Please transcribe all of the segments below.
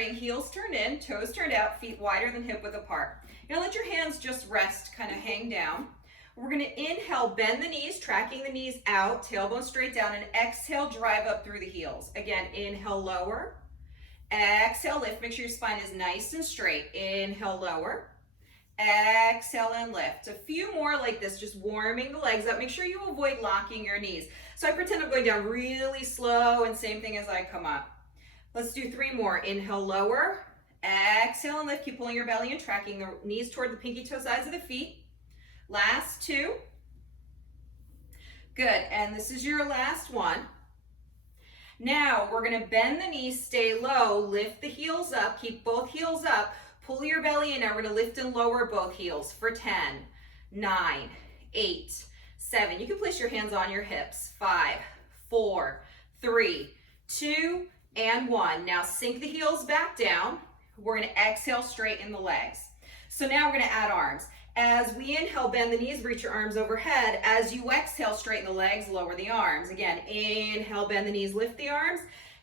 starting heels turned in, toes turned out, feet wider than hip width apart. You're gonna let your hands just rest, kind of hang down. We're gonna inhale, bend the knees, tracking the knees out, tailbone straight down, and exhale, drive up through the heels. Again, inhale, lower. Exhale, lift. Make sure your spine is nice and straight. Inhale, lower. Exhale and lift. A few more like this, just warming the legs up. Make sure you avoid locking your knees. So I pretend I'm going down really slow, and same thing as I come up. Let's do 3 more. Inhale, lower. Exhale and lift. Keep pulling your belly and tracking the knees toward the pinky toe sides of the feet. Last 2. Good, and this is your last one. Now we're gonna bend the knees, stay low, lift the heels up, keep both heels up, pull your belly in. Now we're gonna lift and lower both heels for 10, 9, 8, 7. You can place your hands on your hips. 5, 4, 3, 2, and 1. Now sink the heels back down. We're gonna exhale, straighten the legs. So now we're gonna add arms. As we inhale, bend the knees, reach your arms overhead. As you exhale, straighten the legs, lower the arms. Again, inhale, bend the knees, lift the arms.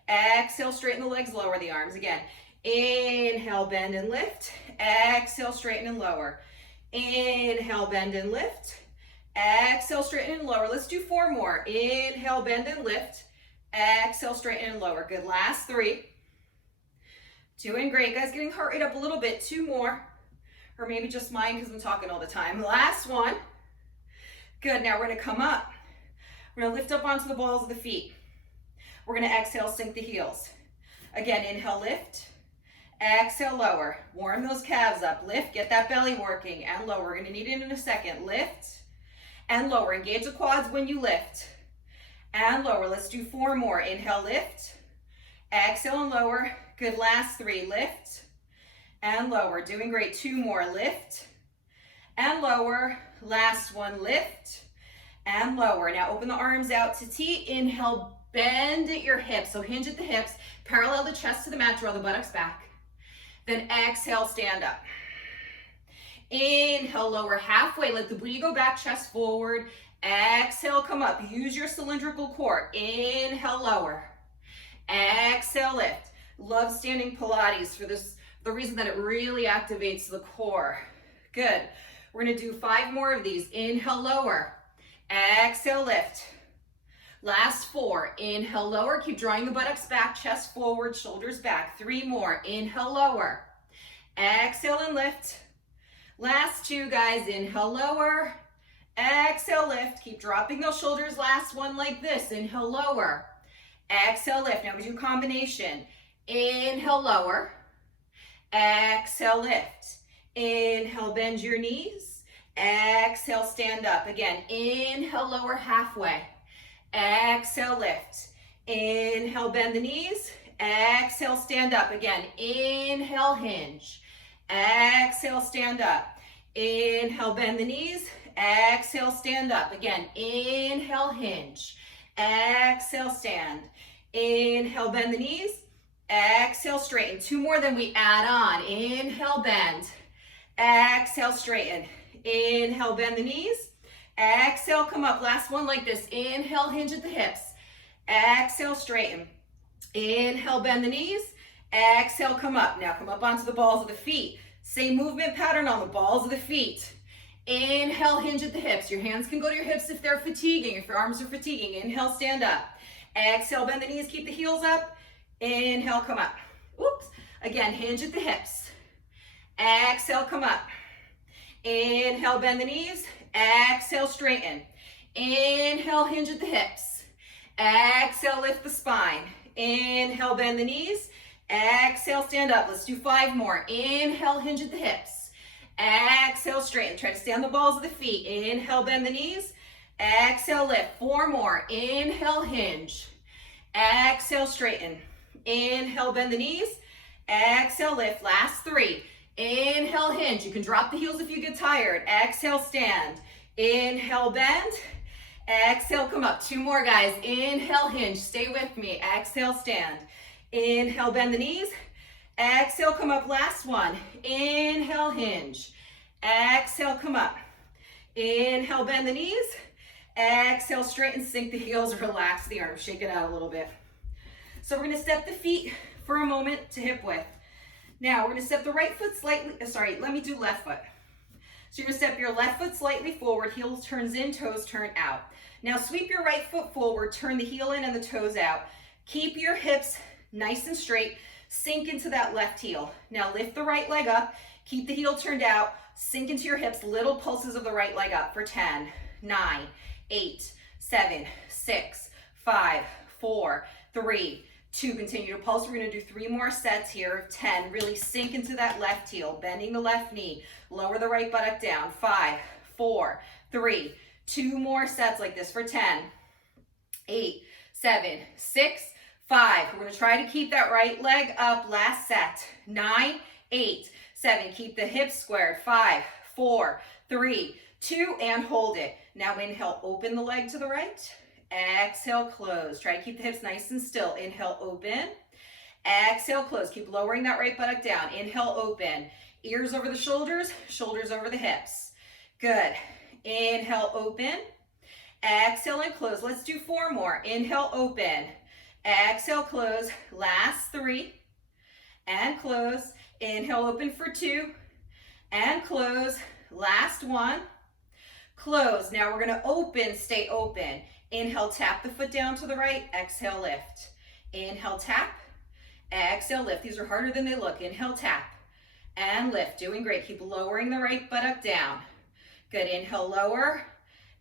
Exhale, straighten the legs, lower the arms. Again, inhale, bend and lift. Exhale, straighten and lower. Inhale, bend and lift. Exhale, straighten and lower. Let's do 4 more. Inhale, bend and lift. Exhale, straighten and lower. Good, last 3. Doing great, guys. Getting heart rate up a little bit. 2 more. Or maybe just mine because I'm talking all the time. Last one. Good, now we're gonna come up. We're gonna lift up onto the balls of the feet. We're gonna exhale, sink the heels. Again, inhale, lift. Exhale, lower. Warm those calves up. Lift, get that belly working, and lower. We're gonna need it in a second. Lift and lower. Engage the quads when you lift. And lower. Let's do 4 more. Inhale, lift. Exhale and lower. Good, last 3. Lift and lower. Doing great. 2 more. Lift and lower. Last one. Lift and lower. Now open the arms out to T. Inhale, bend at your hips. So hinge at the hips. Parallel the chest to the mat. Draw the buttocks back. Then exhale, stand up. Inhale, lower halfway. Let the booty go back, chest forward. Exhale, come up. Use your cylindrical core. Inhale, lower. Exhale, lift. Love standing Pilates for this. The reason that it really activates the core. Good. We're gonna do 5 more of these. Inhale, lower. Exhale, lift. Last 4. Inhale, lower. Keep drawing the buttocks back, chest forward, shoulders back. 3 more. Inhale, lower. Exhale and lift. Last 2, guys. Inhale, lower. Exhale, lift. Keep dropping those shoulders. Last one like this. Inhale, lower. Exhale, lift. Now we do combination. Inhale, lower. Exhale, lift. Inhale, bend your knees. Exhale, stand up. Again, inhale, lower halfway. Exhale, lift. Inhale, bend the knees. Exhale, stand up. Again, inhale, hinge. Exhale, stand up. Inhale, bend the knees. Exhale, stand up. Again, inhale, hinge. Exhale, stand. Inhale, bend the knees. Exhale, straighten. 2 more, then we add on. Inhale, bend. Exhale, straighten. Inhale, bend the knees. Exhale, come up. Last one like this. Inhale, hinge at the hips. Exhale, straighten. Inhale, bend the knees. Exhale, come up. Now come up onto the balls of the feet. Same movement pattern on the balls of the feet. Inhale, hinge at the hips. Your hands can go to your hips if they're fatiguing, if your arms are fatiguing. Inhale, stand up. Exhale, bend the knees. Keep the heels up. Inhale, come up. Oops. Again, hinge at the hips. Exhale, come up. Inhale, bend the knees. Exhale, straighten. Inhale, hinge at the hips. Exhale, lift the spine. Inhale, bend the knees. Exhale, stand up. Let's do 5 more. Inhale, hinge at the hips. Exhale, straighten. Try to stay on the balls of the feet. Inhale, bend the knees. Exhale, lift. 4 more. Inhale, hinge. Exhale, straighten. Inhale, bend the knees. Exhale, lift. Last 3. Inhale, hinge. You can drop the heels if you get tired. Exhale, stand. Inhale, bend. Exhale, come up. 2 more, guys. Inhale, hinge. Stay with me. Exhale, stand. Inhale, bend the knees. Exhale, come up. Last one. Inhale, hinge. Exhale, come up. Inhale, bend the knees. Exhale, straighten, sink the heels, relax the arms. Shake it out a little bit. So we're going to step the feet for a moment to hip width. Now we're gonna step the right foot slightly, let me do left foot. So you're gonna step your left foot slightly forward, heel turns in, toes turn out. Now sweep your right foot forward, turn the heel in and the toes out. Keep your hips nice and straight, sink into that left heel. Now lift the right leg up, keep the heel turned out, sink into your hips, little pulses of the right leg up for 10, 9, 8, 7, 6, 5, 4, 3, 2, continue to pulse. We're gonna do 3 more sets here of 10. Really sink into that left heel, bending the left knee, lower the right buttock down. 5, 4, 3, 2 more sets like this for 10, 8, 7, 6, 5. We're gonna try to keep that right leg up, last set. 9, 8, 7, keep the hips squared. 5, 4, 3, 2, and hold it. Now inhale, open the leg to the right. Exhale, close. Try to keep the hips nice and still. Inhale, open. Exhale, close. Keep lowering that right buttock down. Inhale, open. Ears over the shoulders, shoulders over the hips. Good. Inhale, open. Exhale and close. Let's do 4 more. Inhale, open. Exhale, close. Last 3. And close. Inhale, open for 2. And close. Last 1. Close. Now we're going to open, stay open. Inhale, tap the foot down to the right. Exhale, lift. Inhale, tap. Exhale, lift. These are harder than they look. Inhale, tap. And lift. Doing great. Keep lowering the right buttock down. Good. Inhale, lower.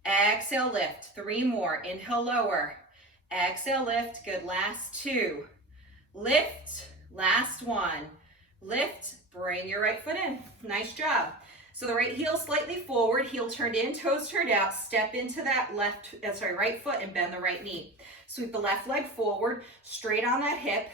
Exhale, lift. 3 more. Inhale, lower. Exhale, lift. Good. Last 2. Lift. Last 1. Lift. Bring your right foot in. Nice job. So the right heel slightly forward, heel turned in, toes turned out, step into that right foot and bend the right knee. Sweep the left leg forward, straight on that hip,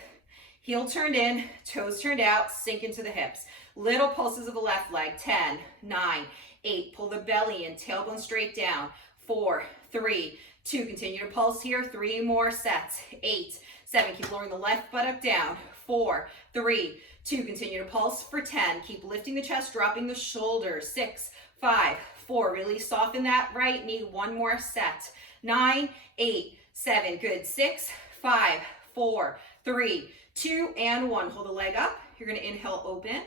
heel turned in, toes turned out, sink into the hips. Little pulses of the left leg, 10, 9, 8, pull the belly in, tailbone straight down, 4, 3, 2, continue to pulse here, 3 more sets, 8, 7, keep lowering the left buttock down, 4, 3, 2, continue to pulse for 10. Keep lifting the chest, dropping the shoulders. 6, 5, 4. Really soften that right knee. 1 more set. 9, 8, 7. Good. 6, 5, 4, 3, 2, and 1. Hold the leg up. You're going to inhale, open.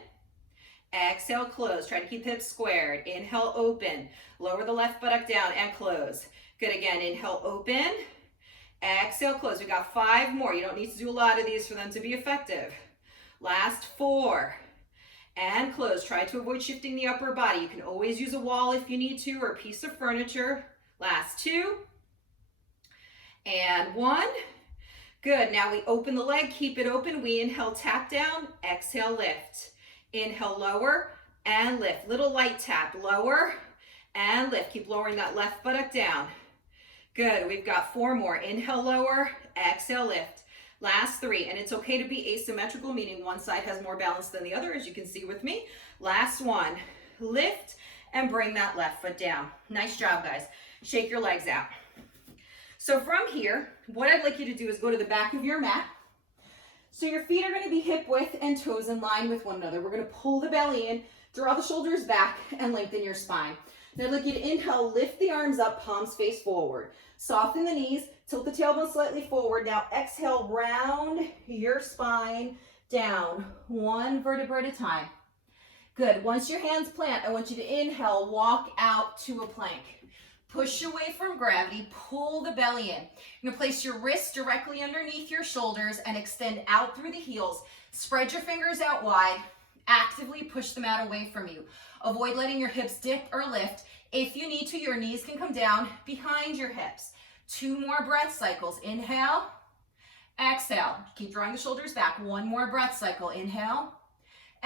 Exhale, close. Try to keep hips squared. Inhale, open. Lower the left buttock down and close. Good. Again, inhale, open. Exhale, close. We got 5 more. You don't need to do a lot of these for them to be effective. Last 4, and close. Try to avoid shifting the upper body. You can always use a wall if you need to, or a piece of furniture. Last 2, and 1. Good. Now we open the leg, keep it open. We inhale, tap down, exhale, lift. Inhale, lower, and lift. Little light tap, lower, and lift. Keep lowering that left buttock down. Good. We've got 4 more. Inhale, lower, exhale, lift. Last 3, and it's okay to be asymmetrical, meaning one side has more balance than the other, as you can see with me. Last 1, lift and bring that left foot down. Nice job, guys. Shake your legs out. So from here, what I'd like you to do is go to the back of your mat. So your feet are going to be hip width and toes in line with one another. We're going to pull the belly in, draw the shoulders back, and lengthen your spine. Now I'd like you to inhale, lift the arms up, palms face forward. Soften the knees, tilt the tailbone slightly forward. Now exhale, round your spine down, 1 vertebra at a time. Good. Once your hands plant, I want you to inhale, walk out to a plank. Push away from gravity, pull the belly in. You're gonna place your wrists directly underneath your shoulders and extend out through the heels. Spread your fingers out wide. Actively push the mat away from you. Avoid letting your hips dip or lift. If you need to, your knees can come down behind your hips. 2 more breath cycles. Inhale, exhale. Keep drawing the shoulders back. 1 more breath cycle. Inhale,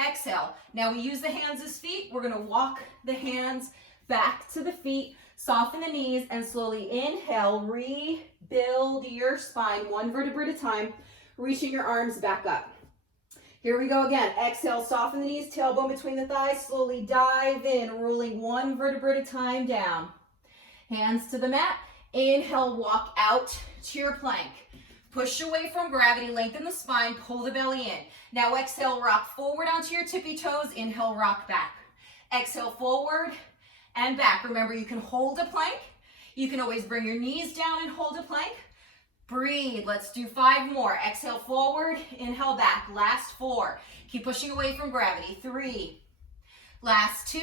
exhale. Now we use the hands as feet. We're gonna walk the hands back to the feet. Soften the knees and slowly inhale. Rebuild your spine 1 vertebra at a time, reaching your arms back up. Here we go again. Exhale, soften the knees, tailbone between the thighs. Slowly dive in, rolling 1 vertebra at a time down. Hands to the mat. Inhale, walk out to your plank. Push away from gravity, lengthen the spine, pull the belly in. Now exhale, rock forward onto your tippy toes. Inhale, rock back. Exhale, forward and back. Remember, you can hold a plank. You can always bring your knees down and hold a plank. Breathe. Let's do 5 more. Exhale forward, inhale back. Last 4. Keep pushing away from gravity. 3. Last 2.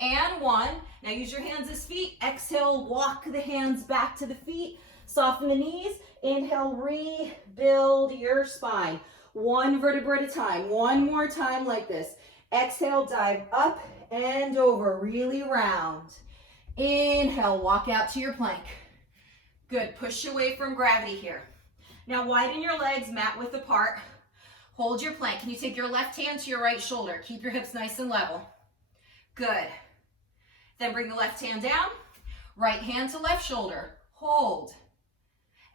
And 1. Now use your hands as feet. Exhale, walk the hands back to the feet. Soften the knees. Inhale, rebuild your spine. 1 vertebra at a time. 1 more time like this. Exhale, dive up and over, really round. Inhale, walk out to your plank. Good, push away from gravity here. Now widen your legs, mat width apart. Hold your plank. Can you take your left hand to your right shoulder? Keep your hips nice and level. Good. Then bring the left hand down, right hand to left shoulder, hold.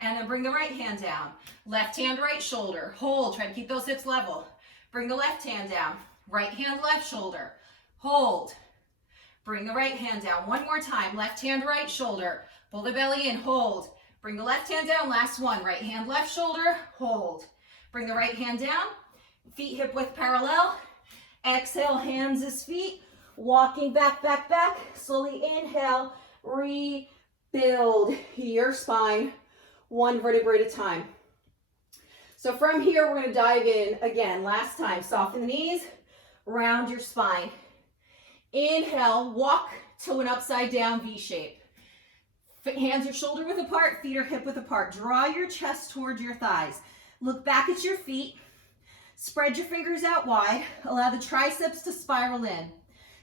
And then bring the right hand down, left hand, right shoulder, hold. Try to keep those hips level. Bring the left hand down, right hand, left shoulder, hold. Bring the right hand down. 1 more time, left hand, right shoulder, pull the belly in, hold. Bring the left hand down, last one, right hand, left shoulder, hold. Bring the right hand down, feet hip width parallel. Exhale, hands as feet. Walking back, back, back. Slowly inhale, rebuild your spine 1 vertebra at a time. So from here, we're going to dive in again. Last time, soften the knees, round your spine. Inhale, walk to an upside down V shape. Hands are shoulder width apart, feet are hip width apart. Draw your chest towards your thighs. Look back at your feet. Spread your fingers out wide. Allow the triceps to spiral in.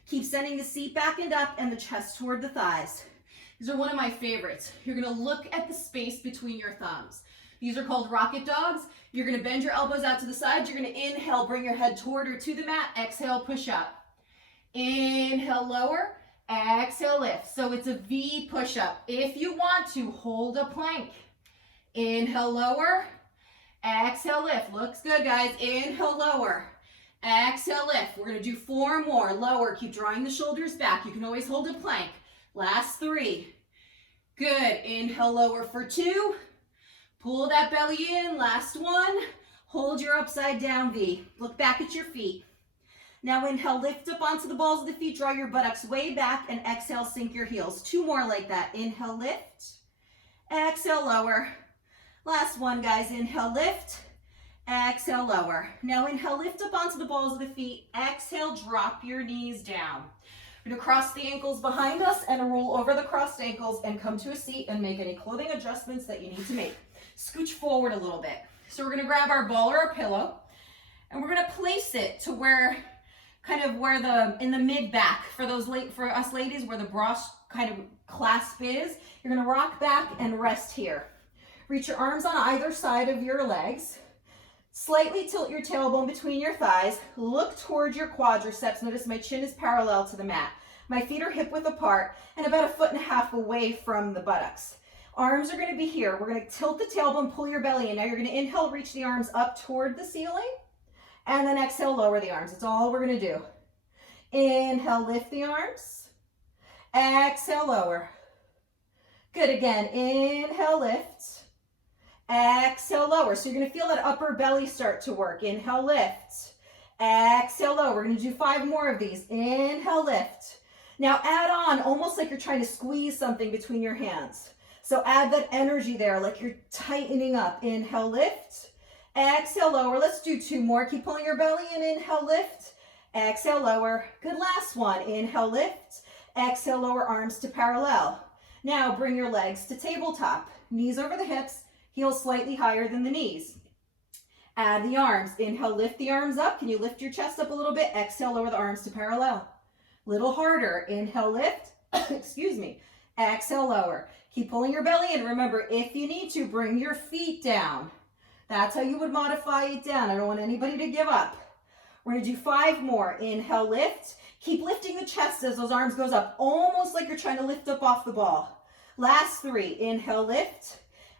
Keep sending the seat back and up and the chest toward the thighs. These are one of my favorites. You're gonna look at the space between your thumbs. These are called rocket dogs. You're gonna bend your elbows out to the sides. You're gonna inhale, bring your head toward or to the mat. Exhale, push up. Inhale, lower. Exhale, lift. So it's a V push-up. If you want to, hold a plank. Inhale, lower. Exhale, lift. Looks good, guys. Inhale, lower. Exhale, lift. We're going to do 4 more. Lower. Keep drawing the shoulders back. You can always hold a plank. Last 3. Good. Inhale, lower for 2. Pull that belly in. Last 1. Hold your upside down V. Look back at your feet. Now inhale, lift up onto the balls of the feet. Draw your buttocks way back and exhale, sink your heels. 2 more like that. Inhale, lift. Exhale, lower. Last 1, guys. Inhale, lift. Exhale, lower. Now inhale, lift up onto the balls of the feet. Exhale, drop your knees down. We're gonna cross the ankles behind us and roll over the crossed ankles and come to a seat and make any clothing adjustments that you need to make. Scooch forward a little bit. So we're gonna grab our ball or our pillow and we're gonna place it to where, in the mid back, for us ladies, where the bra kind of clasp is. You're gonna rock back and rest here. Reach your arms on either side of your legs. Slightly tilt your tailbone between your thighs. Look towards your quadriceps. Notice my chin is parallel to the mat. My feet are hip width apart and about 1.5 feet away from the buttocks. Arms are going to be here. We're going to tilt the tailbone, pull your belly in. Now you're going to inhale, reach the arms up toward the ceiling. And then exhale, lower the arms. That's all we're going to do. Inhale, lift the arms. Exhale, lower. Good. Again, inhale, lift. Exhale, lower. So you're going to feel that upper belly start to work. Inhale, lift. Exhale, lower. We're going to do 5 more of these. Inhale, lift. Now add on almost like you're trying to squeeze something between your hands. So add that energy there like you're tightening up. Inhale, lift. Exhale, lower. Let's do 2 more. Keep pulling your belly in. Inhale, lift. Exhale, lower. Good. Last one. Inhale, lift. Exhale, lower, arms to parallel. Now bring your legs to tabletop. Knees over the hips. Heels slightly higher than the knees. Add the arms. Inhale, lift the arms up. Can you lift your chest up a little bit? Exhale, lower the arms to parallel. Little harder. Inhale, lift. Excuse me. Exhale, lower. Keep pulling your belly in. Remember, if you need to, bring your feet down. That's how you would modify it down. I don't want anybody to give up. We're going to do 5 more. Inhale, lift. Keep lifting the chest as those arms goes up, almost like you're trying to lift up off the ball. Last 3. Inhale, lift.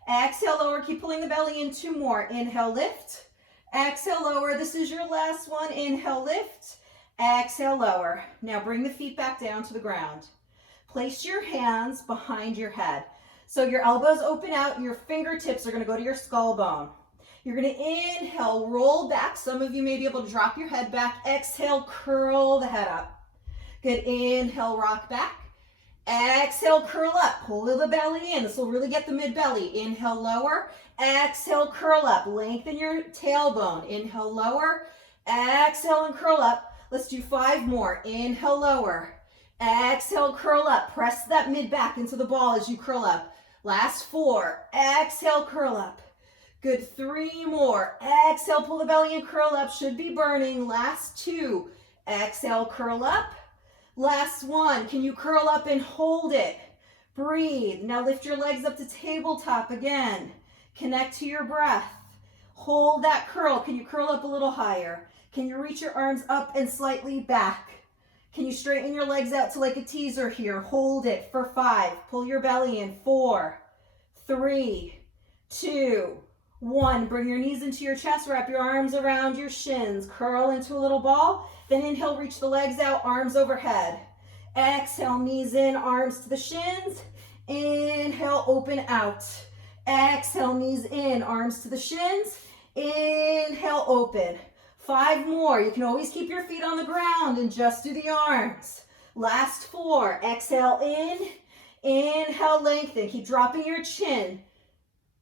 Exhale, lower. Keep pulling the belly in. 2 more. Inhale, lift. Exhale, lower. This is your last one. Inhale, lift. Exhale, lower. Now bring the feet back down to the ground. Place your hands behind your head. So your elbows open out. Your fingertips are going to go to your skull bone. You're going to inhale, roll back. Some of you may be able to drop your head back. Exhale, curl the head up. Good. Inhale, rock back. Exhale, curl up. Pull the belly in. This will really get the mid-belly. Inhale, lower. Exhale, curl up. Lengthen your tailbone. Inhale, lower. Exhale and curl up. Let's do 5 more. Inhale, lower. Exhale, curl up. Press that mid back into the ball as you curl up. Last 4. Exhale, curl up. Good. 3 more. Exhale, pull the belly and curl up. Should be burning. Last 2. Exhale, curl up. Last 1. Can you curl up and hold it? Breathe. Now lift your legs up to tabletop again. Connect to your breath. Hold that curl. Can you curl up a little higher? Can you reach your arms up and slightly back? Can you straighten your legs out to like a teaser here? Hold it for 5. Pull your belly in. 4, 3, 2, 1. Bring your knees into your chest. Wrap your arms around your shins. Curl into a little ball. Then inhale, reach the legs out, arms overhead. Exhale, knees in, arms to the shins. Inhale, open out. Exhale, knees in, arms to the shins. Inhale, open. 5 more. You can always keep your feet on the ground and just do the arms. Last 4. Exhale in. Inhale, lengthen. Keep dropping your chin.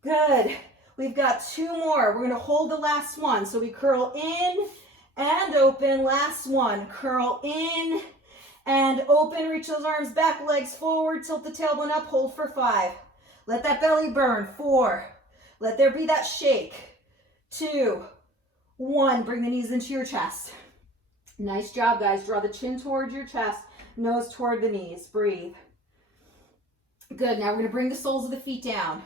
Good. We've got 2 more. We're going to hold the last one. So we curl in and open. Last one. Curl in and open. Reach those arms back, legs forward. Tilt the tailbone up. Hold for 5. Let that belly burn. 4. Let there be that shake. 2, 1. Bring the knees into your chest. Nice job, guys. Draw the chin towards your chest, nose toward the knees. Breathe. Good. Now we're going to bring the soles of the feet down.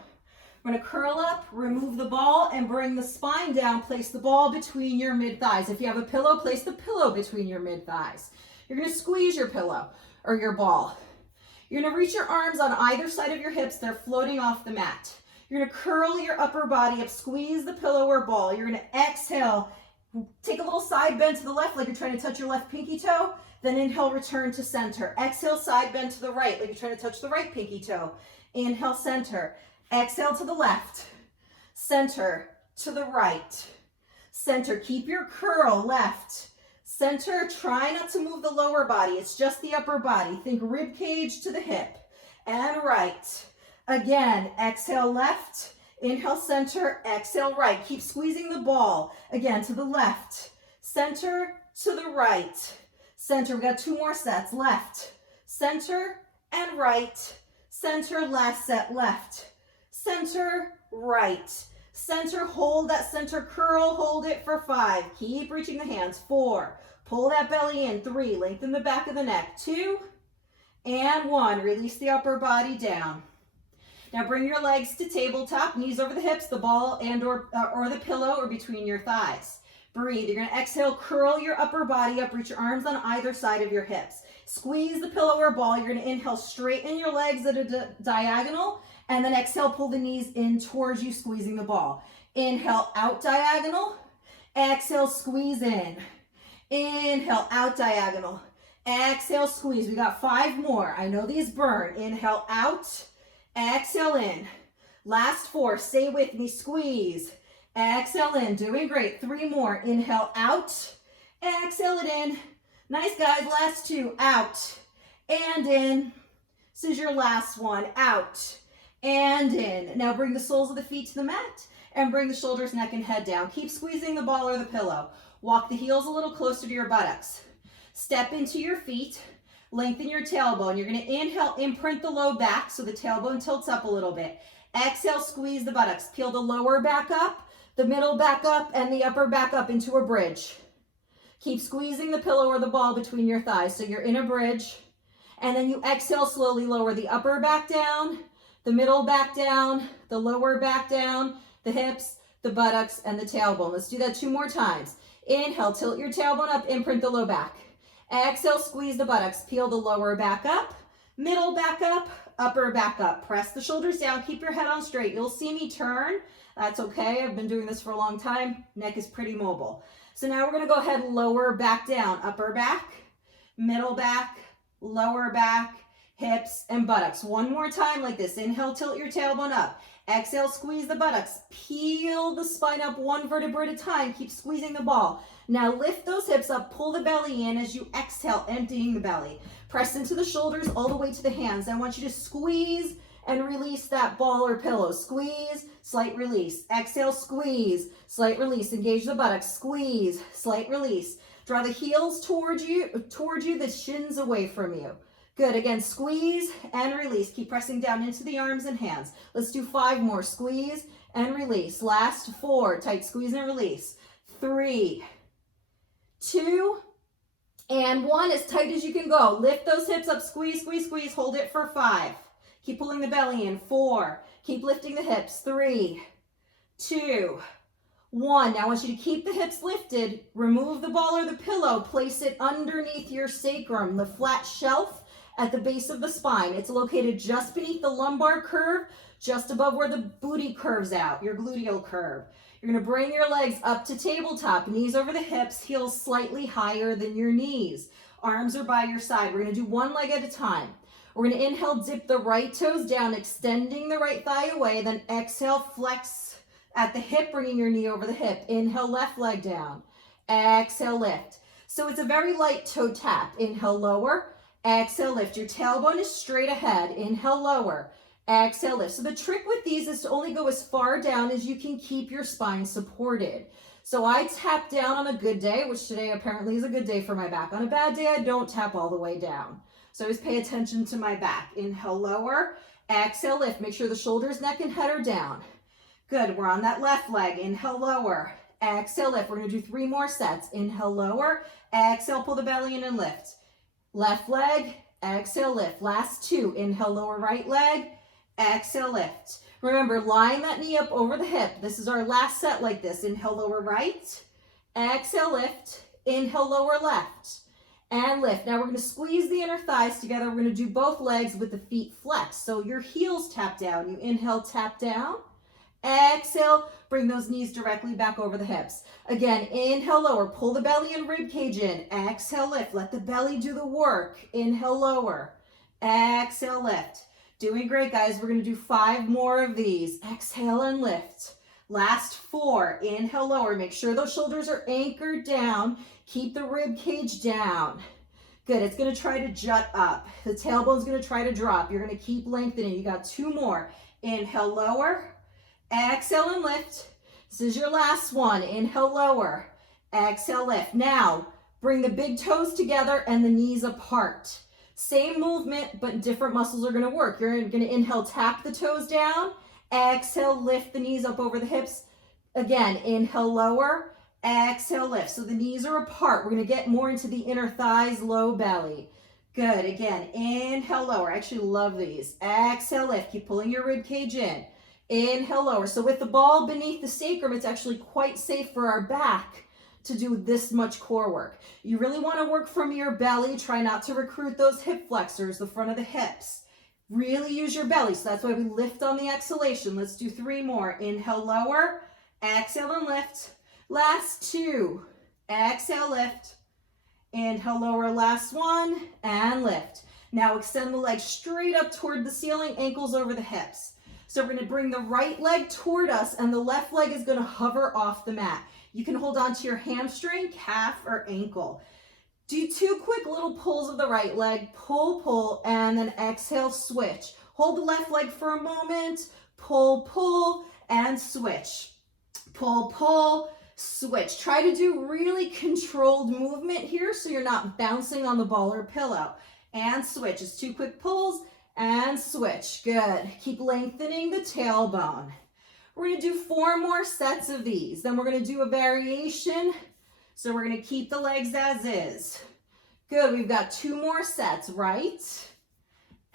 We're going to curl up, remove the ball, and bring the spine down. Place the ball between your mid-thighs. If you have a pillow, place the pillow between your mid-thighs. You're going to squeeze your pillow or your ball. You're going to reach your arms on either side of your hips. They're floating off the mat. You're going to curl your upper body up, squeeze the pillow or ball. You're going to exhale, take a little side bend to the left like you're trying to touch your left pinky toe. Then inhale, return to center. Exhale, side bend to the right like you're trying to touch the right pinky toe. Inhale, center. Exhale to the left. Center to the right. Center. Keep your curl left. Center. Try not to move the lower body. It's just the upper body. Think rib cage to the hip. And right. Again, exhale left, inhale center, exhale right. Keep squeezing the ball. Again, to the left, center to the right. Center, we got 2 more sets. Left, center, and right. Center, last set, left. Center, right. Center, hold that center curl, hold it for 5. Keep reaching the hands. 4, pull that belly in. 3, lengthen the back of the neck. 2, and 1, release the upper body down. Now bring your legs to tabletop, knees over the hips, the ball and or the pillow or between your thighs. Breathe. You're going to exhale, curl your upper body up, reach your arms on either side of your hips. Squeeze the pillow or ball. You're going to inhale, straighten your legs at a diagonal, and then exhale, pull the knees in towards you, squeezing the ball. Inhale, out diagonal. Exhale, squeeze in. Inhale, out diagonal. Exhale, squeeze. We got 5 more. I know these burn. Inhale, out. Exhale in. Last 4. Stay with me. Squeeze. Exhale in. Doing great. 3 more. Inhale out. Exhale it in. Nice, guys. Last 2. Out and in. This is your last one. Out and in. Now bring the soles of the feet to the mat and bring the shoulders, neck, and head down. Keep squeezing the ball or the pillow. Walk the heels a little closer to your buttocks. Step into your feet. Lengthen your tailbone. You're going to inhale, imprint the low back so the tailbone tilts up a little bit. Exhale, squeeze the buttocks. Peel the lower back up, the middle back up, and the upper back up into a bridge. Keep squeezing the pillow or the ball between your thighs so you're in a bridge. And then you exhale, slowly lower the upper back down, the middle back down, the lower back down, the hips, the buttocks, and the tailbone. Let's do that 2 more times. Inhale, tilt your tailbone up, imprint the low back. Exhale, squeeze the buttocks. Peel the lower back up, middle back up, upper back up. Press the shoulders down. Keep your head on straight. You'll see me turn. That's okay. I've been doing this for a long time. Neck is pretty mobile. So now we're going to go ahead and lower back down. Upper back, middle back, lower back, hips, and buttocks. 1 more time like this. Inhale, tilt your tailbone up. Exhale, squeeze the buttocks. Peel the spine up 1 vertebra at a time. Keep squeezing the ball. Now lift those hips up, pull the belly in as you exhale, emptying the belly. Press into the shoulders all the way to the hands. I want you to squeeze and release that ball or pillow. Squeeze, slight release. Exhale, squeeze, slight release. Engage the buttocks, squeeze, slight release. Draw the heels towards you, the shins away from you. Good, again, squeeze and release. Keep pressing down into the arms and hands. Let's do 5 more. Squeeze and release. Last 4, tight squeeze and release. 3, 2, and 1, as tight as you can go. Lift those hips up, squeeze, squeeze, squeeze. Hold it for 5. Keep pulling the belly in. 4, keep lifting the hips. 3, 2, 1. Now I want you to keep the hips lifted. Remove the ball or the pillow. Place it underneath your sacrum, the flat shelf at the base of the spine. It's located just beneath the lumbar curve, just above where the booty curves out, your gluteal curve. You're going to bring your legs up to tabletop, knees over the hips, heels slightly higher than your knees. Arms are by your side. We're going to do one leg at a time. We're going to inhale, dip the right toes down, extending the right thigh away. Then exhale, flex at the hip, bringing your knee over the hip. Inhale, left leg down. Exhale, lift. So it's a very light toe tap. Inhale, lower. Exhale, lift. Your tailbone is straight ahead. Inhale, lower. Exhale, lift. So the trick with these is to only go as far down as you can keep your spine supported. So I tap down on a good day, which today apparently is a good day for my back. On a bad day, I don't tap all the way down. So always pay attention to my back. Inhale, lower. Exhale, lift. Make sure the shoulders, neck, and head are down. Good. We're on that left leg. Inhale, lower. Exhale, lift. We're going to do 3 more sets. Inhale, lower. Exhale, pull the belly in and lift. Left leg. Exhale, lift. Last 2. Inhale, lower right leg. Exhale, lift. Remember, line that knee up over the hip. This is our last set like this. Inhale, lower right. Exhale, lift. Inhale, lower left. And lift. Now we're going to squeeze the inner thighs together. We're going to do both legs with the feet flexed. So your heels tap down. You inhale, tap down. Exhale, bring those knees directly back over the hips. Again, inhale, lower. Pull the belly and rib cage in. Exhale, lift. Let the belly do the work. Inhale, lower. Exhale, lift. Doing great, guys. We're going to do 5 more of these. Exhale and lift. Last 4. Inhale, lower. Make sure those shoulders are anchored down. Keep the rib cage down. Good. It's going to try to jut up. The tailbone's going to try to drop. You're going to keep lengthening. You got 2 more. Inhale, lower. Exhale and lift. This is your last one. Inhale, lower. Exhale, lift. Now, bring the big toes together and the knees apart. Same movement, but different muscles are going to work. You're going to inhale, tap the toes down. Exhale, lift the knees up over the hips. Again, inhale, lower. Exhale, lift. So the knees are apart. We're going to get more into the inner thighs, low belly. Good. Again, inhale, lower. I actually love these. Exhale, lift. Keep pulling your rib cage in. Inhale, lower. So with the ball beneath the sacrum, it's actually quite safe for our back to do this much core work. You really want to work from your belly. Try not to recruit those hip flexors, the front of the hips. Really use your belly. So that's why we lift on the exhalation. Let's do 3 more. Inhale, lower. Exhale and lift. Last 2. Exhale, lift. Inhale, lower. Last 1. And lift. Now extend the legs straight up toward the ceiling, ankles over the hips. So we're going to bring the right leg toward us and the left leg is going to hover off the mat. You can hold on to your hamstring, calf, or ankle. Do 2 quick little pulls of the right leg. Pull, pull, and then exhale, switch. Hold the left leg for a moment. Pull, pull, and switch. Pull, pull, switch. Try to do really controlled movement here so you're not bouncing on the ball or pillow. And switch. Just 2 quick pulls and switch. Good. Keep lengthening the tailbone. We're going to do 4 more sets of these. Then we're going to do a variation. So we're going to keep the legs as is. Good. We've got 2 more sets. Right.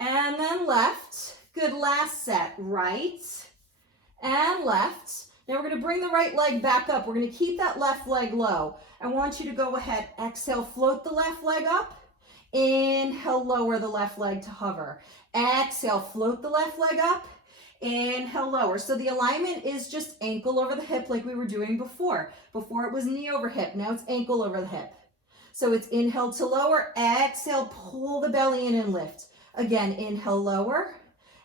And then left. Good. Last set. Right. And left. Now we're going to bring the right leg back up. We're going to keep that left leg low. I want you to go ahead. Exhale. Float the left leg up. Inhale. Lower the left leg to hover. Exhale. Float the left leg up. Inhale, lower. So the alignment is just ankle over the hip like we were doing before. Before it was knee over hip. Now it's ankle over the hip. So it's inhale to lower. Exhale, pull the belly in and lift. Again, inhale, lower.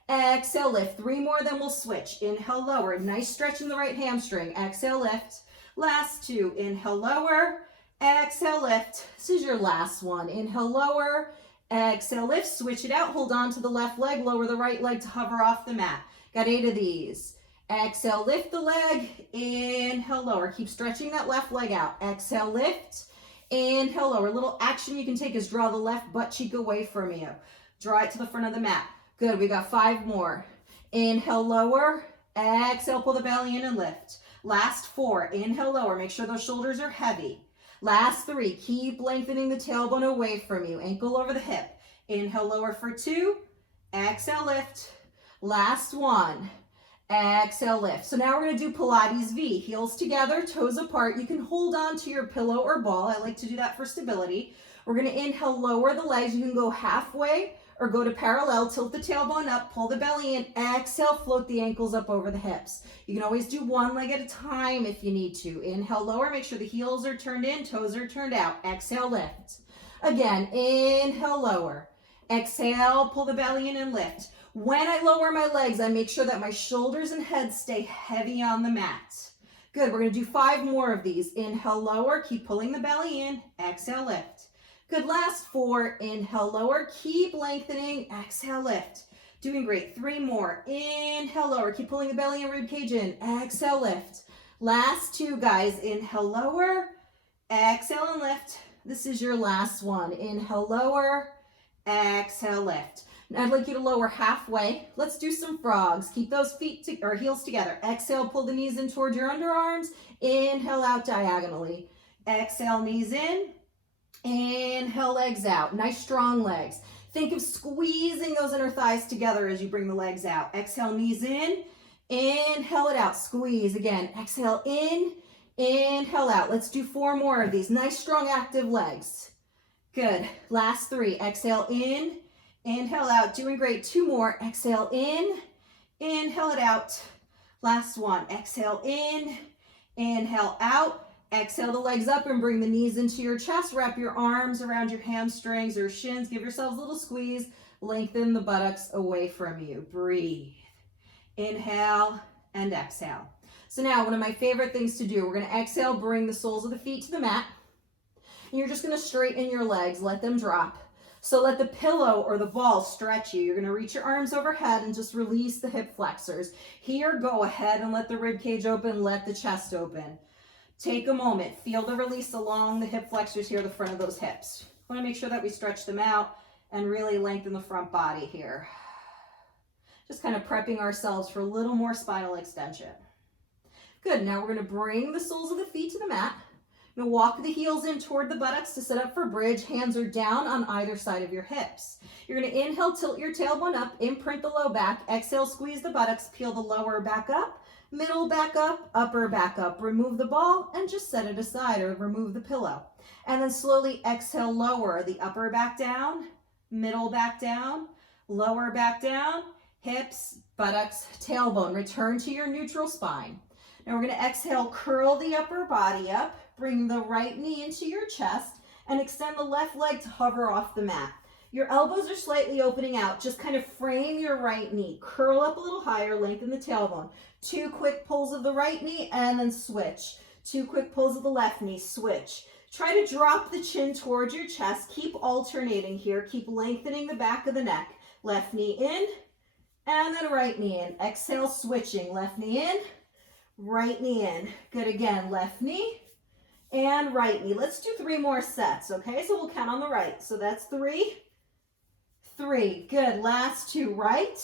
Exhale, lift. 3 more, then we'll switch. Inhale, lower. Nice stretch in the right hamstring. Exhale, lift. Last 2. Inhale, lower. exhale, lift. This is your last one. Inhale, lower, exhale, lift. Switch it out. Hold on to the left leg. Lower the right leg to hover off the mat. Got 8 of these. Exhale, lift the leg. Inhale, lower. Keep stretching that left leg out. Exhale, lift. Inhale, lower. A little action you can take is draw the left butt cheek away from you. Draw it to the front of the mat. Good. We got 5 more. Inhale, lower. Exhale, pull the belly in and lift. Last 4. Inhale, lower. Make sure those shoulders are heavy. Last 3. Keep lengthening the tailbone away from you. Ankle over the hip. Inhale, lower for 2. Exhale, lift. Last 1. Exhale, lift. So now we're going to do Pilates V. Heels together, toes apart. You can hold on to your pillow or ball. I like to do that for stability. We're going to inhale, lower the legs. You can go halfway or go to parallel. Tilt the tailbone up, pull the belly in. Exhale, float the ankles up over the hips. You can always do one leg at a time if you need to. Inhale, lower. Make sure the heels are turned in, toes are turned out. Exhale, lift. Again, inhale, lower. Exhale, pull the belly in and lift. When I lower my legs, I make sure that my shoulders and head stay heavy on the mat. Good, we're gonna do 5 more of these. Inhale, lower, keep pulling the belly in. Exhale, lift. Good, last 4. Inhale, lower, keep lengthening. Exhale, lift. Doing great. 3 more. Inhale, lower, keep pulling the belly and rib cage in. Exhale, lift. Last 2, guys. Inhale, lower. Exhale and lift. This is your last one. Inhale, lower. Exhale, lift. Now I'd like you to lower halfway. Let's do some frogs. Keep those feet or heels together. Exhale, pull the knees in toward your underarms. Inhale out diagonally. Exhale, knees in. Inhale, legs out. Nice strong legs. Think of squeezing those inner thighs together as you bring the legs out. Exhale, knees in. Inhale it out. Squeeze again. Exhale in. Inhale out. Let's do 4 more of these. Nice strong active legs. Good. Last 3. Exhale in. Inhale out, doing great. 2 more. Exhale in, inhale it out. Last 1. Exhale in, inhale out. Exhale the legs up and bring the knees into your chest. Wrap your arms around your hamstrings or shins. Give yourselves a little squeeze. Lengthen the buttocks away from you. Breathe. Inhale and exhale. So now one of my favorite things to do, we're going to exhale, bring the soles of the feet to the mat. And you're just going to straighten your legs, let them drop. So let the pillow or the ball stretch you. You're going to reach your arms overhead and just release the hip flexors. Here, go ahead and let the rib cage open, let the chest open. Take a moment, feel the release along the hip flexors here, the front of those hips. We want to make sure that we stretch them out and really lengthen the front body here. Just kind of prepping ourselves for a little more spinal extension. Good, now we're going to bring the soles of the feet to the mat. Now walk the heels in toward the buttocks to set up for bridge. Hands are down on either side of your hips. You're going to inhale, tilt your tailbone up, imprint the low back. Exhale, squeeze the buttocks, peel the lower back up, middle back up, upper back up. Remove the ball and just set it aside or remove the pillow. And then slowly exhale, lower the upper back down, middle back down, lower back down, hips, buttocks, tailbone. Return to your neutral spine. Now we're going to exhale, curl the upper body up. Bring the right knee into your chest and extend the left leg to hover off the mat. Your elbows are slightly opening out. Just kind of frame your right knee. Curl up a little higher, lengthen the tailbone. 2 quick pulls of the right knee and then switch. 2 quick pulls of the left knee, switch. Try to drop the chin towards your chest. Keep alternating here. Keep lengthening the back of the neck. Left knee in and then right knee in. Exhale, switching. Left knee in, right knee in. Good again, left knee and right knee. Let's do 3 more sets, okay? So we'll count on the right. So that's 3, 3. Good. Last 2, right,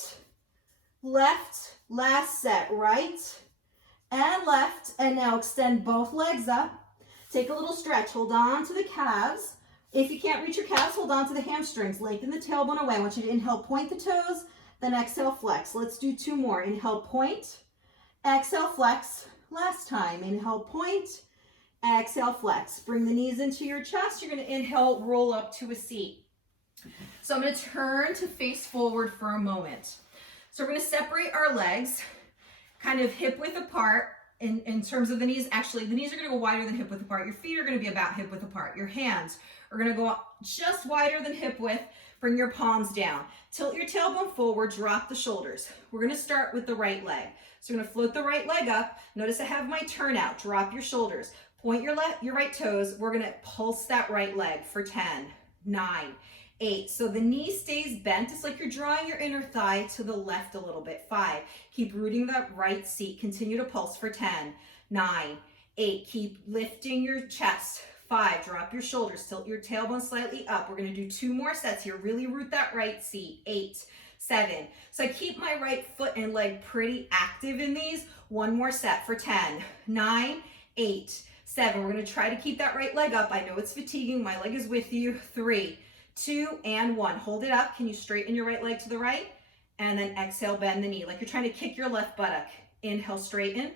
left, last set, right and left. And now extend both legs up. Take a little stretch. Hold on to the calves. If you can't reach your calves, hold on to the hamstrings. Lengthen the tailbone away. I want you to inhale, point the toes, then exhale, flex. Let's do 2 more. Inhale, point, exhale, flex. Last time. Inhale, point, exhale, flex. Bring the knees into your chest. You're going to inhale, roll up to a seat. So I'm going to turn to face forward for a moment. So we're going to separate our legs, kind of hip width apart in terms of the knees. Actually, the knees are going to go wider than hip width apart. Your feet are going to be about hip width apart. Your hands are going to go just wider than hip width. Bring your palms down. Tilt your tailbone forward, drop the shoulders. We're going to start with the right leg. So I'm going to float the right leg up. Notice I have my turnout. Drop your shoulders. Point your right toes. We're gonna pulse that right leg for 10, 9, 8. So the knee stays bent. It's like you're drawing your inner thigh to the left a little bit. 5. Keep rooting that right seat. Continue to pulse for 10, 9, 8. Keep lifting your chest. 5. Drop your shoulders. Tilt your tailbone slightly up. We're gonna do 2 more sets here. Really root that right seat. 8, 7. So I keep my right foot and leg pretty active in these. 1 more set for 10, 9, 8, 7. We're going to try to keep that right leg up. I know it's fatiguing. My leg is with you. 3, 2, and 1. Hold it up. Can you straighten your right leg to the right? And then exhale, bend the knee like you're trying to kick your left buttock. Inhale, straighten.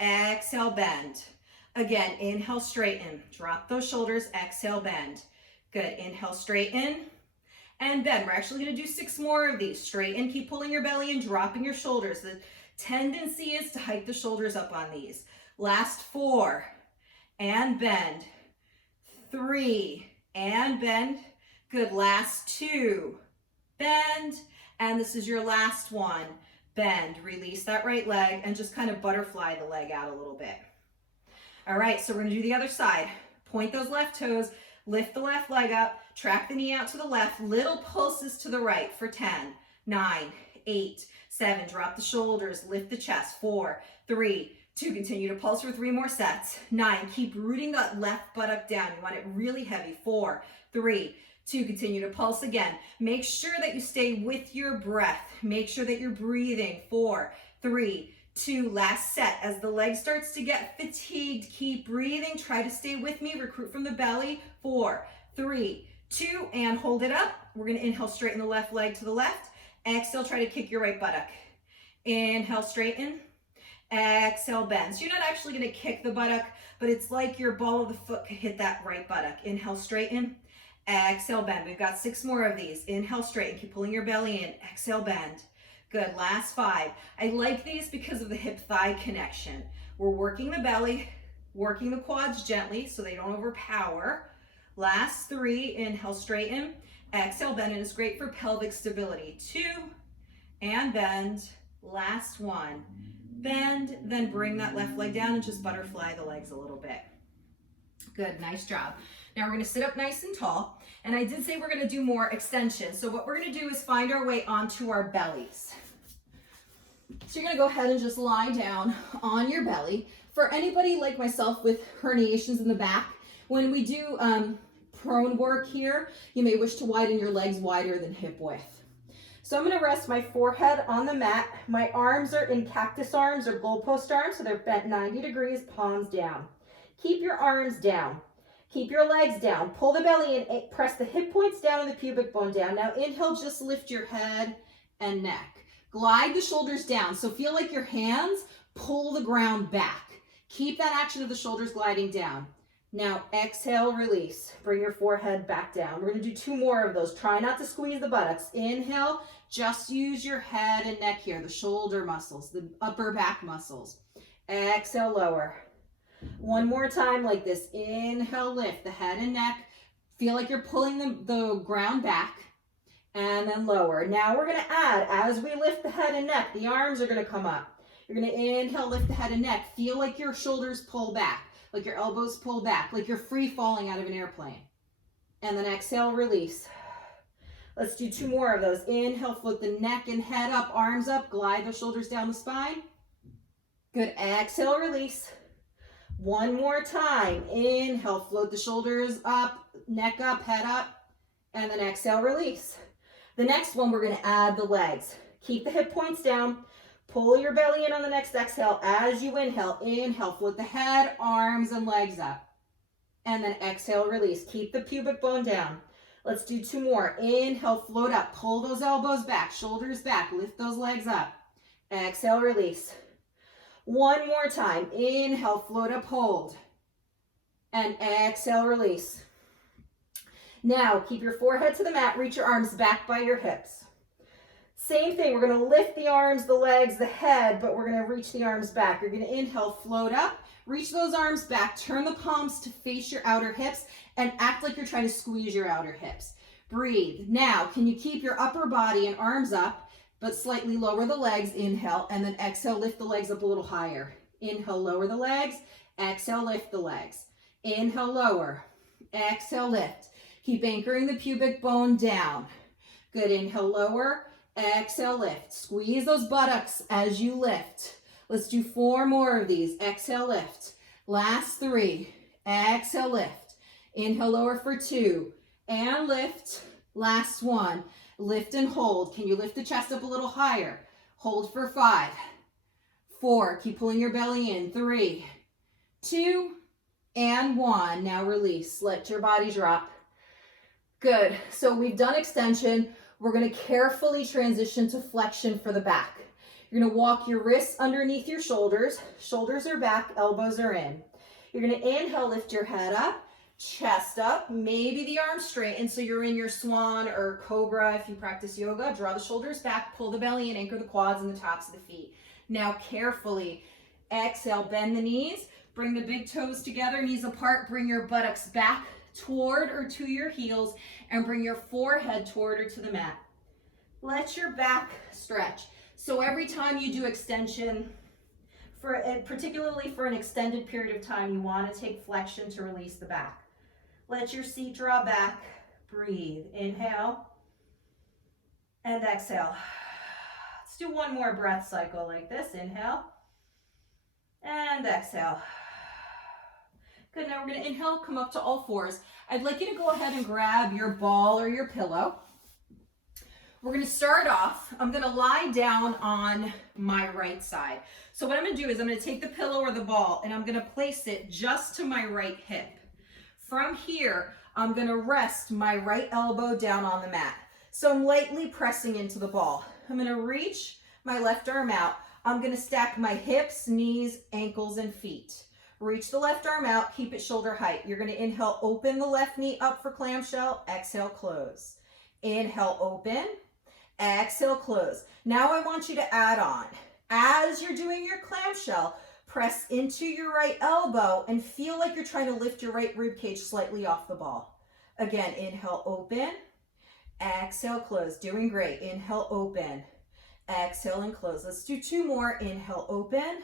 Exhale, bend. Again, inhale, straighten. Drop those shoulders. Exhale, bend. Good. Inhale, straighten. And bend. We're actually going to do 6 more of these. Straighten. Keep pulling your belly and dropping your shoulders. The tendency is to hike the shoulders up on these. Last 4. And bend. 3. And bend. Good. Last 2. Bend. And this is your last one. Bend. Release that right leg and just kind of butterfly the leg out a little bit. All right, so we're going to do the other side. Point those left toes. Lift the left leg up. Track the knee out to the left. Little pulses to the right for 10, 9, 8, 7. Drop the shoulders. Lift the chest. 4, 3, 2. Continue to pulse for 3 more sets. 9. Keep rooting that left buttock down. You want it really heavy. 4, 3, 2. Continue to pulse again. Make sure that you stay with your breath. Make sure that you're breathing. 4, 3, 2. Last set. As the leg starts to get fatigued, keep breathing. Try to stay with me. Recruit from the belly. 4, 3, 2. And hold it up. We're going to inhale, straighten the left leg to the left. Exhale, try to kick your right buttock. Inhale, straighten. Exhale, bend. So you're not actually going to kick the buttock, but it's like your ball of the foot could hit that right buttock. Inhale, straighten. Exhale, bend. We've got 6 more of these. Inhale, straighten. Keep pulling your belly in. Exhale, bend. Good. Last 5. I like these because of the hip-thigh connection. We're working the belly, working the quads gently so they don't overpower. Last 3. Inhale, straighten. Exhale, bend. And it's great for pelvic stability. 2. And bend. Last 1. Bend. Then bring that left leg down and just butterfly the legs a little bit. Good. Nice job. Now we're going to sit up nice and tall. And I did say we're going to do more extension. So what we're going to do is find our way onto our bellies. So you're going to go ahead and just lie down on your belly. For anybody like myself with herniations in the back, when we do prone work here, you may wish to widen your legs wider than hip width. So I'm going to rest my forehead on the mat. My arms are in cactus arms or goalpost arms, so they're bent 90 degrees, palms down. Keep your arms down. Keep your legs down. Pull the belly in. Press the hip points down and the pubic bone down. Now inhale, just lift your head and neck. Glide the shoulders down. So feel like your hands pull the ground back. Keep that action of the shoulders gliding down. Now exhale, release. Bring your forehead back down. We're going to do 2 more of those. Try not to squeeze the buttocks. Inhale, just use your head and neck here, the shoulder muscles, the upper back muscles. Exhale, lower. 1 more time like this. Inhale, lift the head and neck. Feel like you're pulling the ground back. And then lower. Now we're going to add, as we lift the head and neck, the arms are going to come up. You're going to inhale, lift the head and neck. Feel like your shoulders pull back, like your elbows pull back, like you're free falling out of an airplane. And then exhale, release. Let's do 2 more of those. Inhale, float the neck and head up, arms up, glide the shoulders down the spine. Good. Exhale, release. 1 more time. Inhale, float the shoulders up, neck up, head up, and then exhale, release. The next one, we're going to add the legs. Keep the hip points down. Pull your belly in on the next exhale. As you inhale, float the head, arms, and legs up. And then exhale, release. Keep the pubic bone down. Let's do 2 more. Inhale, float up. Pull those elbows back, shoulders back. Lift those legs up. Exhale, release. 1 more time. Inhale, float up, hold. And exhale, release. Now, keep your forehead to the mat. Reach your arms back by your hips. Same thing. We're going to lift the arms, the legs, the head, but we're going to reach the arms back. You're going to inhale, float up. Reach those arms back. Turn the palms to face your outer hips and act like you're trying to squeeze your outer hips. Breathe. Now, can you keep your upper body and arms up, but slightly lower the legs? Inhale, and then exhale, lift the legs up a little higher. Inhale, lower the legs. Exhale, lift the legs. Inhale, lower. Exhale, lift. Keep anchoring the pubic bone down. Good, inhale, lower. Exhale, lift. Squeeze those buttocks as you lift. Let's do 4 more of these. Exhale, lift. Last 3. Exhale, lift. Inhale, lower for 2. And lift. Last 1. Lift and hold. Can you lift the chest up a little higher? Hold for 5. 4. Keep pulling your belly in. 3, 2, and 1. Now release. Let your body drop. Good. So we've done extension. We're going to carefully transition to flexion for the back. You're going to walk your wrists underneath your shoulders. Shoulders are back, elbows are in. You're going to inhale, lift your head up, chest up, maybe the arms straighten so you're in your swan or cobra if you practice yoga. Draw the shoulders back, pull the belly in, anchor the quads and the tops of the feet. Now carefully exhale, bend the knees, bring the big toes together, knees apart, bring your buttocks back toward or to your heels and bring your forehead toward or to the mat. Let your back stretch. So every time you do extension, particularly for an extended period of time, you want to take flexion to release the back. Let your seat draw back. Breathe. Inhale and exhale. Let's do 1 more breath cycle like this. Inhale and exhale. Good, now we're going to inhale, come up to all 4s. I'd like you to go ahead and grab your ball or your pillow. We're going to start off, I'm going to lie down on my right side. So what I'm going to do is I'm going to take the pillow or the ball and I'm going to place it just to my right hip. From here, I'm going to rest my right elbow down on the mat. So I'm lightly pressing into the ball. I'm going to reach my left arm out. I'm going to stack my hips, knees, ankles, and feet. Reach the left arm out, keep it shoulder height. You're going to inhale, open the left knee up for clamshell. Exhale, close. Inhale, open. Exhale, close. Now I want you to add on. As you're doing your clamshell, press into your right elbow and feel like you're trying to lift your right rib cage slightly off the ball. Again, inhale, open. Exhale, close. Doing great. Inhale, open. Exhale and close. Let's do 2 more. Inhale, open.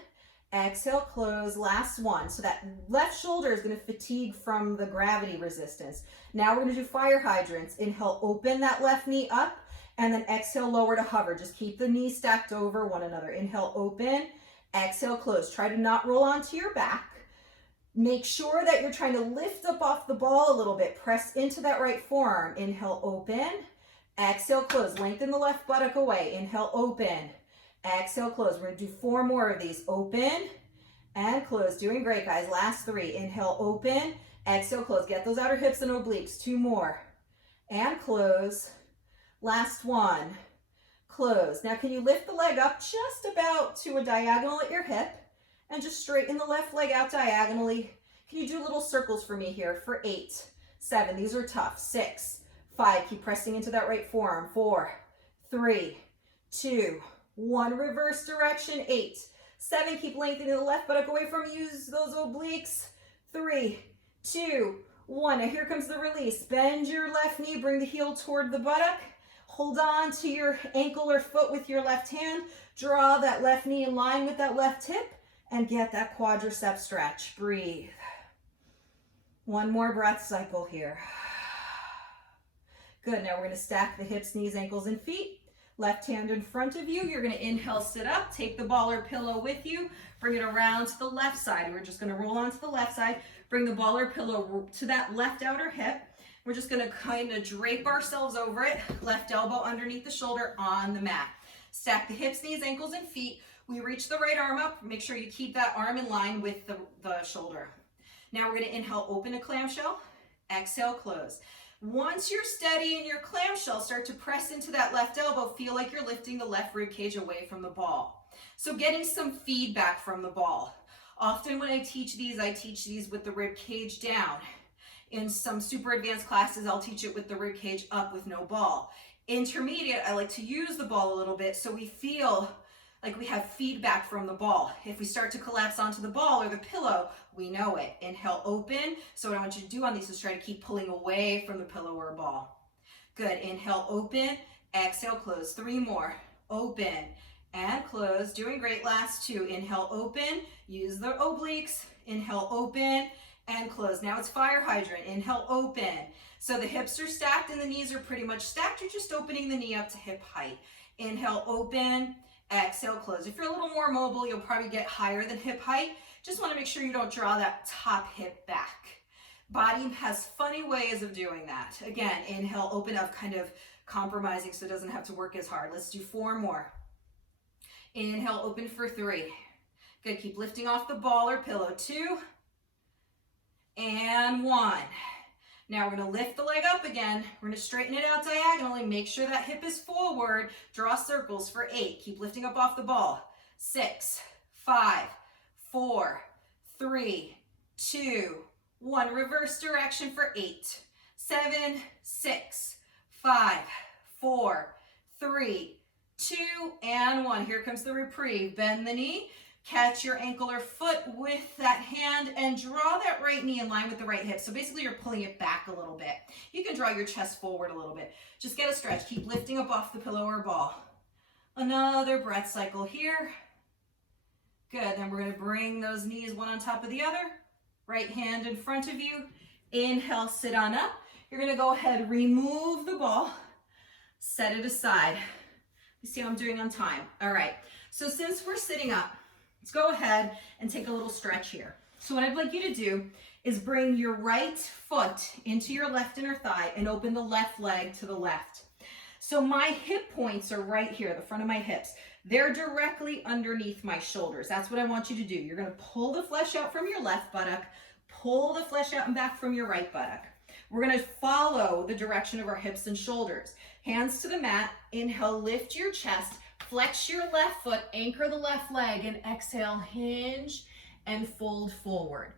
Exhale, close. Last 1. So that left shoulder is going to fatigue from the gravity resistance. Now we're going to do fire hydrants. Inhale, open that left knee up. And then exhale, lower to hover. Just keep the knees stacked over one another. Inhale, open. Exhale, close. Try to not roll onto your back. Make sure that you're trying to lift up off the ball a little bit. Press into that right forearm. Inhale, open. Exhale, close. Lengthen the left buttock away. Inhale, open. Exhale, close. We're going to do 4 more of these. Open and close. Doing great, guys. Last 3. Inhale, open. Exhale, close. Get those outer hips and obliques. 2 more. And close. Last 1. Close. Now, can you lift the leg up just about to a diagonal at your hip and just straighten the left leg out diagonally? Can you do little circles for me here for 8, 7. These are tough. 6, 5. Keep pressing into that right forearm. 4, 3, 2, 1. Reverse direction. 8, 7. Keep lengthening the left buttock away from you. Use those obliques. 3, 2, 1. Now here comes the release. Bend your left knee. Bring the heel toward the buttock. Hold on to your ankle or foot with your left hand. Draw that left knee in line with that left hip and get that quadricep stretch. Breathe. 1 more breath cycle here. Good. Now we're going to stack the hips, knees, ankles, and feet. Left hand in front of you. You're going to inhale, sit up. Take the ball or pillow with you. Bring it around to the left side. We're just going to roll onto the left side. Bring the ball or pillow to that left outer hip. We're just going to kind of drape ourselves over it. Left elbow underneath the shoulder on the mat. Stack the hips, knees, ankles, and feet. We reach the right arm up. Make sure you keep that arm in line with the shoulder. Now we're going to inhale, open a clamshell. Exhale, close. Once you're steady in your clamshell, start to press into that left elbow. Feel like you're lifting the left rib cage away from the ball. So getting some feedback from the ball. Often when I teach these with the rib cage down. In some super advanced classes, I'll teach it with the rib cage up with no ball. Intermediate, I like to use the ball a little bit so we feel like we have feedback from the ball. If we start to collapse onto the ball or the pillow, we know it. Inhale, open. So what I want you to do on these is try to keep pulling away from the pillow or ball. Good. Inhale, open. Exhale, close. 3 more. Open and close. Doing great. Last 2. Inhale, open. Use the obliques. Inhale, open and close. Now it's fire hydrant. Inhale, open. So the hips are stacked and the knees are pretty much stacked. You're just opening the knee up to hip height. Inhale, open, exhale, close. If you're a little more mobile, you'll probably get higher than hip height. Just want to make sure you don't draw that top hip back. Body has funny ways of doing that. Again, inhale, open up, kind of compromising so it doesn't have to work as hard. Let's do 4 more. Inhale, open for 3. Good, keep lifting off the ball or pillow. 2 and 1. Now we're gonna lift the leg up again. We're gonna straighten it out diagonally. Make sure that hip is forward. Draw circles for 8. Keep lifting up off the ball. 6, 5, 4, 3, 2, 1. Reverse direction for 8, 7, 6, 5, 4, 3, 2, and 1. Here comes the reprieve. Bend the knee, catch your ankle or foot with that hand, and draw that right knee in line with the right hip. So basically you're pulling it back a little bit. You can draw your chest forward a little bit. Just get a stretch. Keep lifting up off the pillow or ball. Another breath cycle here. Good, then we're gonna bring those knees one on top of the other. Right hand in front of you. Inhale, sit on up. You're gonna go ahead, remove the ball, set it aside. You see how I'm doing on time. All right, so since we're sitting up, let's go ahead and take a little stretch here. So what I'd like you to do is bring your right foot into your left inner thigh and open the left leg to the left. So my hip points are right here, the front of my hips. They're directly underneath my shoulders. That's what I want you to do. You're gonna pull the flesh out from your left buttock, pull the flesh out and back from your right buttock. We're gonna follow the direction of our hips and shoulders. Hands to the mat, inhale, lift your chest, flex your left foot, anchor the left leg, and exhale, hinge and fold forward.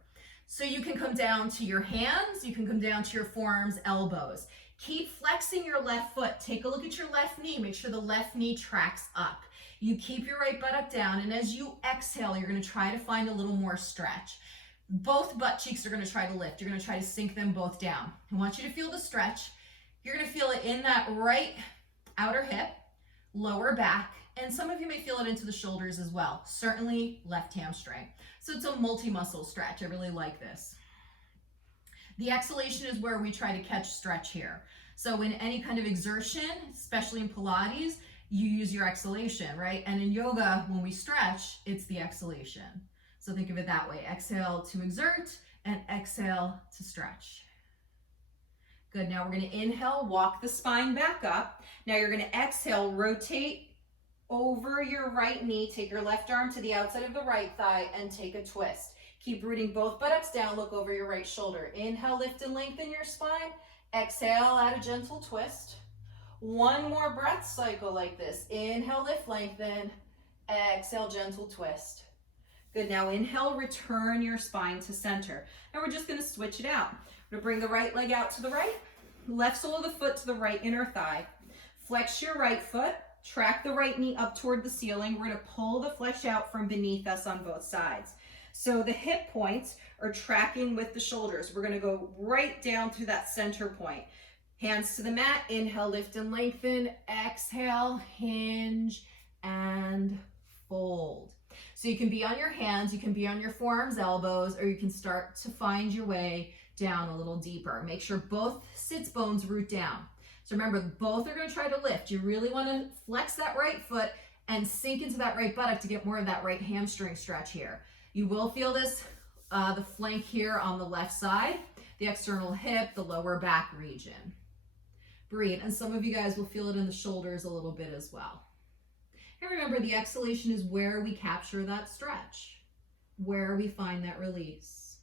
So you can come down to your hands, you can come down to your forearms, elbows. Keep flexing your left foot. Take a look at your left knee. Make sure the left knee tracks up. You keep your right buttock down, and as you exhale, you're gonna try to find a little more stretch. Both butt cheeks are gonna try to lift. You're gonna try to sink them both down. I want you to feel the stretch. You're gonna feel it in that right outer hip, lower back, and some of you may feel it into the shoulders as well. Certainly left hamstring. So it's a multi-muscle stretch. I really like this. The exhalation is where we try to catch stretch here. So in any kind of exertion, especially in Pilates, you use your exhalation, right? And in yoga, when we stretch, it's the exhalation. So think of it that way. Exhale to exert and exhale to stretch. Good, now we're gonna inhale, walk the spine back up. Now you're gonna exhale, rotate over your right knee, take your left arm to the outside of the right thigh and take a twist. Keep rooting both buttocks down, look over your right shoulder. Inhale, lift and lengthen your spine. Exhale, add a gentle twist. 1 more breath cycle like this. Inhale, lift, lengthen. Exhale, gentle twist. Good, now inhale, return your spine to center. And we're just gonna switch it out. We're gonna bring the right leg out to the right, left sole of the foot to the right inner thigh. Flex your right foot, track the right knee up toward the ceiling. We're gonna pull the flesh out from beneath us on both sides. So the hip points are tracking with the shoulders. We're gonna go right down through that center point. Hands to the mat, inhale, lift and lengthen, exhale, hinge and fold. So you can be on your hands, you can be on your forearms, elbows, or you can start to find your way down a little deeper. Make sure both sits bones root down. So remember, both are gonna try to lift. You really wanna flex that right foot and sink into that right buttock to get more of that right hamstring stretch here. You will feel this, the flank here on the left side, the external hip, the lower back region. Breathe, and some of you guys will feel it in the shoulders a little bit as well. And remember, the exhalation is where we capture that stretch, where we find that release.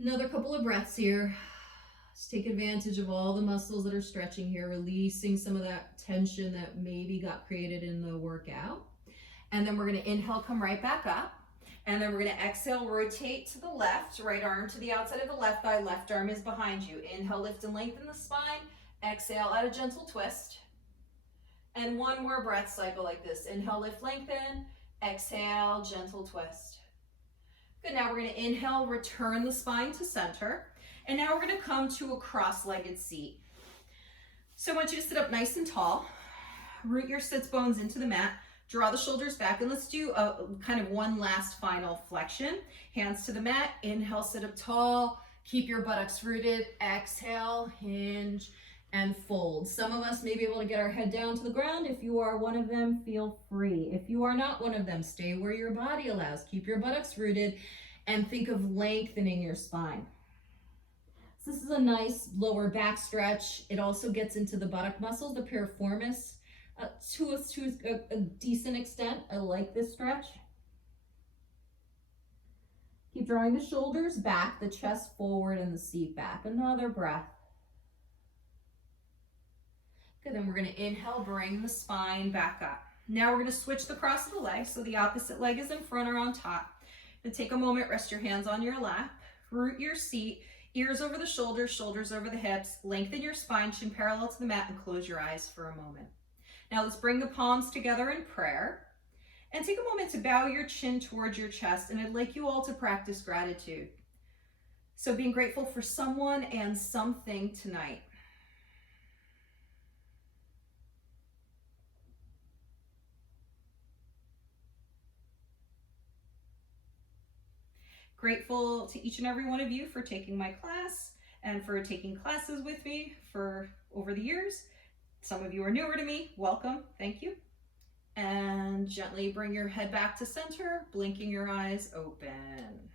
Another couple of breaths here. Let's take advantage of all the muscles that are stretching here, releasing some of that tension that maybe got created in the workout. And then we're gonna inhale, come right back up. And then we're gonna exhale, rotate to the left, right arm to the outside of the left thigh, left arm is behind you. Inhale, lift and lengthen the spine. Exhale, add a gentle twist. And 1 more breath cycle like this. Inhale, lift, lengthen. Exhale, gentle twist. Good, now we're gonna inhale, return the spine to center. And now we're gonna come to a cross-legged seat. So I want you to sit up nice and tall. Root your sits bones into the mat. Draw the shoulders back, and let's do a kind of one last final flexion. Hands to the mat. Inhale, sit up tall. Keep your buttocks rooted. Exhale, hinge and fold. Some of us may be able to get our head down to the ground. If you are one of them, feel free. If you are not one of them, stay where your body allows. Keep your buttocks rooted and think of lengthening your spine. So this is a nice lower back stretch. It also gets into the buttock muscles, the piriformis, to a decent extent. I like this stretch. Keep drawing the shoulders back, the chest forward, and the seat back. Another breath. Good, then we're gonna inhale, bring the spine back up. Now we're gonna switch the cross of the legs, so the opposite leg is in front or on top. Then take a moment, rest your hands on your lap, root your seat, ears over the shoulders, shoulders over the hips, lengthen your spine, chin parallel to the mat, and close your eyes for a moment. Now let's bring the palms together in prayer, and take a moment to bow your chin towards your chest, and I'd like you all to practice gratitude. So being grateful for someone and something tonight. Grateful to each and every one of you for taking my class and for taking classes with me for over the years. Some of you are newer to me. Welcome. Thank you. And gently bring your head back to center, blinking your eyes open.